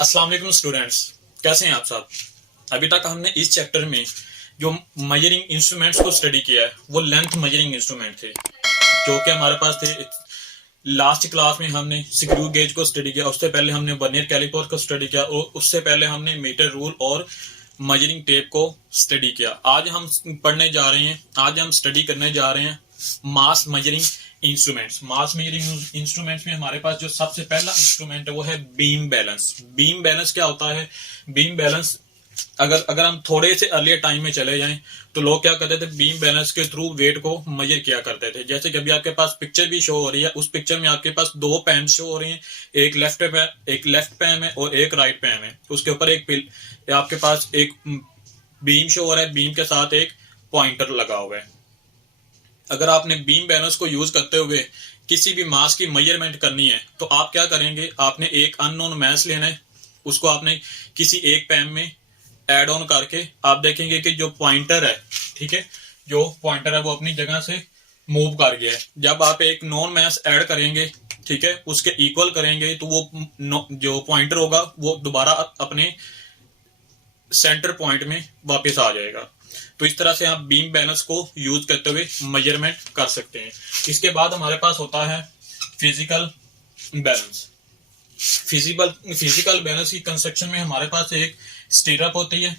अस्सलाम वालेकुम स्टूडेंट्स, कैसे हैं आप सब। अभी तक हमने इस चैप्टर में जो मेजरिंग इंस्ट्रूमेंट्स को स्टडी किया है वो लेंथ मेजरिंग इंस्ट्रूमेंट थे जो कि हमारे पास थे। लास्ट क्लास में हमने स्क्रू गेज को स्टडी किया, उससे पहले हमने वर्नियर कैलिपर को स्टडी किया और उससे पहले हमने मीटर रूल और मेजरिंग टेप को स्टडी किया। आज हम पढ़ने जा रहे हैं, आज हम स्टडी करने जा रहे हैं मास मेजरिंग इंस्ट्रूमेंट्स। मास मेजरिंग इंस्ट्रूमेंट्स में हमारे पास जो सबसे पहला इंस्ट्रूमेंट है वो है बीम बैलेंस। बीम बैलेंस क्या होता है? बीम बैलेंस अगर हम थोड़े से अर्लियर टाइम में चले जाएं तो लोग क्या करते थे, बीम बैलेंस के थ्रू वेट को मेजर किया करते थे। जैसे कि अभी आपके पास पिक्चर भी शो हो रही है, उस पिक्चर में आपके पास दो पैन शो हो रही हैं, एक लेफ्ट पैन है और एक राइट पैन है। उसके ऊपर आपके पास एक बीम शो हो रहा है, बीम के साथ एक पॉइंटर लगा हुआ है। अगर आपने बीम बैलेंस को यूज करते हुए किसी भी मास की मेजरमेंट करनी है तो आप क्या करेंगे, आपने एक अननोन मास लेना है, उसको आपने किसी एक पैन में ऐड ऑन करके आप देखेंगे कि जो पॉइंटर है, ठीक है, जो पॉइंटर है वो अपनी जगह से मूव कर गया है। जब आप एक नॉन मास ऐड करेंगे, ठीक है, उसके इक्वल करेंगे तो वो जो पॉइंटर होगा वो दोबारा अपने सेंटर पॉइंट में वापस आ जाएगा। तो इस तरह से आप बीम बैलेंस को यूज करते हुए मेजरमेंट कर सकते हैं। इसके बाद हमारे पास होता है फिजिकल बैलेंस। फिजिकल बैलेंस की कंस्ट्रक्शन में हमारे पास एक स्टीरअप होती है,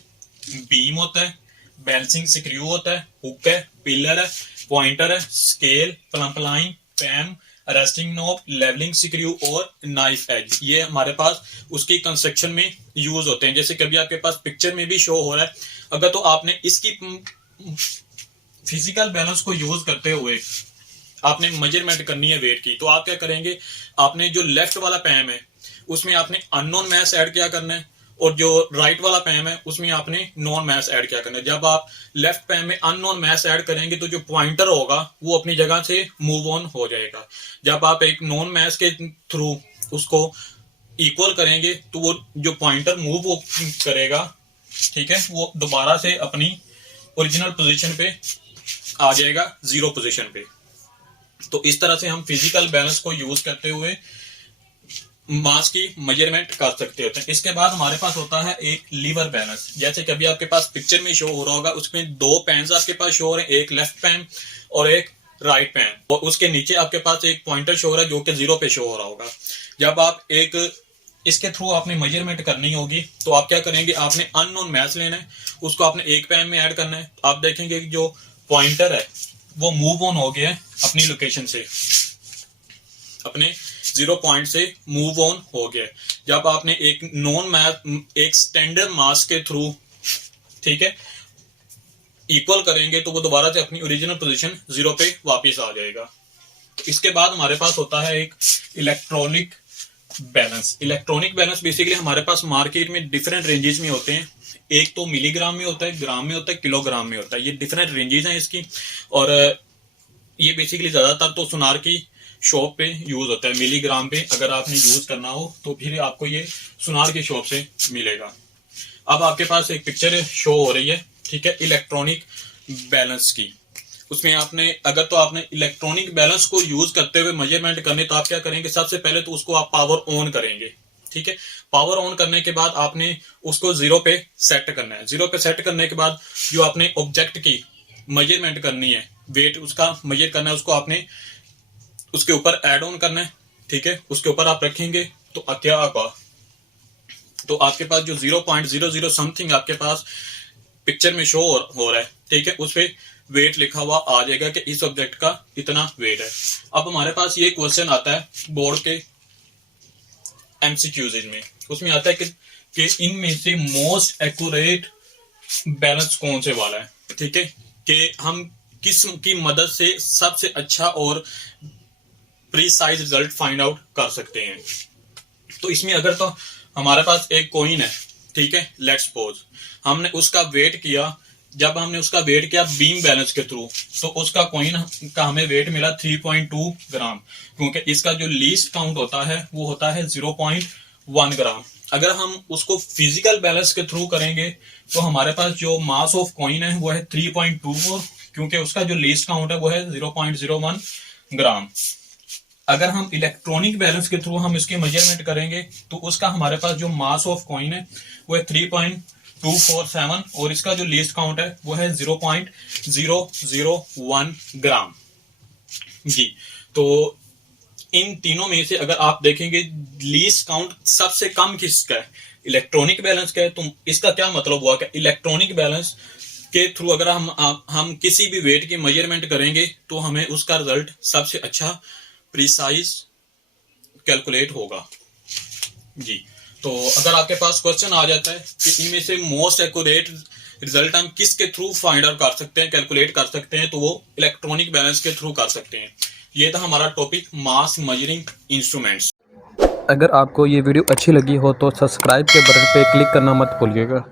बीम होता है, बैलेंसिंग स्क्रू होता है, हुक है, पिलर है, पॉइंटर है, scale, plump line, पैम, resting knob, levelling screw और नाइफ एज। ये हमारे पास उसकी कंस्ट्रक्शन में यूज होते हैं। जैसे कभी आपके पास पिक्चर में भी शो हो रहा है। अगर तो आपने इसकी फिजिकल बैलेंस को यूज करते हुए आपने मेजरमेंट करनी है वेट की, तो आप क्या करेंगे, आपने जो लेफ्ट वाला पैम है उसमें आपने अननोन मास ऐड क्या करना है और जो राइट वाला पैम है उसमें आपने नॉन मास ऐड क्या करना है। जब आप लेफ्ट पैम में अननोन मास ऐड करेंगे तो जो पॉइंटर होगा वो अपनी जगह से मूव ऑन हो जाएगा। जब आप एक नॉन मास के थ्रू उसको इक्वल करेंगे तो वो जो पॉइंटर मूव करेगा, ठीक है, वो दोबारा से अपनी ओरिजिनल पोजीशन पे आ जाएगा, जीरो पोजीशन पे। तो इस तरह से हम फिजिकल बैलेंस को यूज करते हुए मास की मेजरमेंट कर सकते होते हैं। इसके बाद हमारे पास होता है एक लीवर बैलेंस। जैसे कभी आपके पास पिक्चर में शो हो रहा होगा, उसमें दो पैन आपके पास शो हो रहे हैं, एक लेफ्ट पैन और एक राइट पैन, और उसके नीचे आपके पास एक पॉइंटर शो हो रहा है जो कि जीरो पे शो हो रहा होगा। जब आप इसके थ्रू आपने मेजरमेंट करनी होगी तो आप क्या करेंगे, आपने अननोन मास लेना है, उसको आपने एक पैन में ऐड करना है। आप देखेंगे कि जो पॉइंटर है वो मूव ऑन हो गया है अपनी लोकेशन से, अपने जीरो पॉइंट से मूव ऑन हो गया। जब आपने एक स्टैंडर्ड मास के थ्रू, ठीक है, इक्वल करेंगे तो वो दोबारा से अपनी ओरिजिनल पोजीशन जीरो पे वापस आ जाएगा। इसके बाद हमारे पास होता है एक electronic balance. Electronic balance basically हमारे पास मार्केट में डिफरेंट रेंजेस में होते हैं। एक तो मिलीग्राम में होता है, ग्राम में होता है, किलोग्राम में होता है। ये डिफरेंट रेंजेस हैं इसकी, और ये बेसिकली ज्यादातर तो सुनार की शॉप पे यूज होता है। मिलीग्राम पे अगर आपने यूज करना हो तो फिर आपको ये सुनार की शॉप से मिलेगा। अब आपके पास एक पिक्चर शो हो रही है, ठीक है, इलेक्ट्रॉनिक बैलेंस की। उसमें आपने इलेक्ट्रॉनिक बैलेंस को यूज करते हुए मेजरमेंट करने, तो आप क्या करेंगे, सबसे पहले तो उसको आप पावर ऑन करेंगे, ठीक है। पावर ऑन करने के बाद आपने उसको जीरो पे सेट करना है। जीरो पे सेट करने के बाद जो आपने ऑब्जेक्ट की मेजरमेंट करनी है, वेट उसका मेजर करना है, उसको आपने उसके ऊपर ऐड ऑन करना है, ठीक है। उसके ऊपर आप रखेंगे तो क्या होगा, तो आपके पास जो 0.00 समथिंग आपके पास पिक्चर में शो हो रहा है, ठीक है, उस पर वेट लिखा हुआ आ जाएगा कि इस ऑब्जेक्ट का इतना वेट है। अब हमारे पास ये क्वेश्चन आता है बोर्ड के एमसीक्यूज में, उसमें आता है कि इनमें से मोस्ट एक्यूरेट बैलेंस कौन से वाला है, ठीक है, कि हम किस की मदद से सबसे अच्छा और प्रीसाइज रिजल्ट फाइंड आउट कर सकते हैं। तो इसमें अगर तो हमारे पास एक कॉइन है, ठीक है, लेट्स सपोज हमने उसका वेट किया। जब हमने उसका वेट किया बीम बैलेंस के थ्रू, तो उसका कॉइन का हमें वेट मिला 3.2 ग्राम, क्योंकि इसका जो लीस्ट काउंट होता है वो होता है 0.1 ग्राम। अगर हम उसको फिजिकल बैलेंस के थ्रू करेंगे तो हमारे पास जो मास ऑफ कॉइन है वो है 3.24, क्योंकि उसका जो लीस्ट काउंट है वो है 0.01 ग्राम। अगर हम इलेक्ट्रॉनिक बैलेंस के थ्रू हम इसकी मेजरमेंट करेंगे तो उसका हमारे पास जो मास ऑफ कॉइन है वो है 3.247 और इसका जो लीस्ट काउंट है वो है 0.001 ग्राम। जी, तो इन तीनों में से अगर आप देखेंगे लीस्ट काउंट सबसे कम किसका है, इलेक्ट्रॉनिक बैलेंस का है। तो इसका क्या मतलब हुआ कि इलेक्ट्रॉनिक बैलेंस के थ्रू अगर हम किसी भी वेट की मेजरमेंट करेंगे तो हमें उसका रिजल्ट सबसे अच्छा प्रिसाइज कैलकुलेट होगा। जी, तो अगर आपके पास क्वेश्चन आ जाता है कि इनमें से मोस्ट एक्यूरेट रिजल्ट हम किसके थ्रू फाइंड आउट कर सकते हैं, कैलकुलेट कर सकते हैं, तो वो इलेक्ट्रॉनिक बैलेंस के थ्रू कर सकते हैं। ये था हमारा टॉपिक मास मेजरिंग इंस्ट्रूमेंट्स। अगर आपको ये वीडियो अच्छी लगी हो तो सब्सक्राइब के बटन पे क्लिक करना मत भूलिएगा।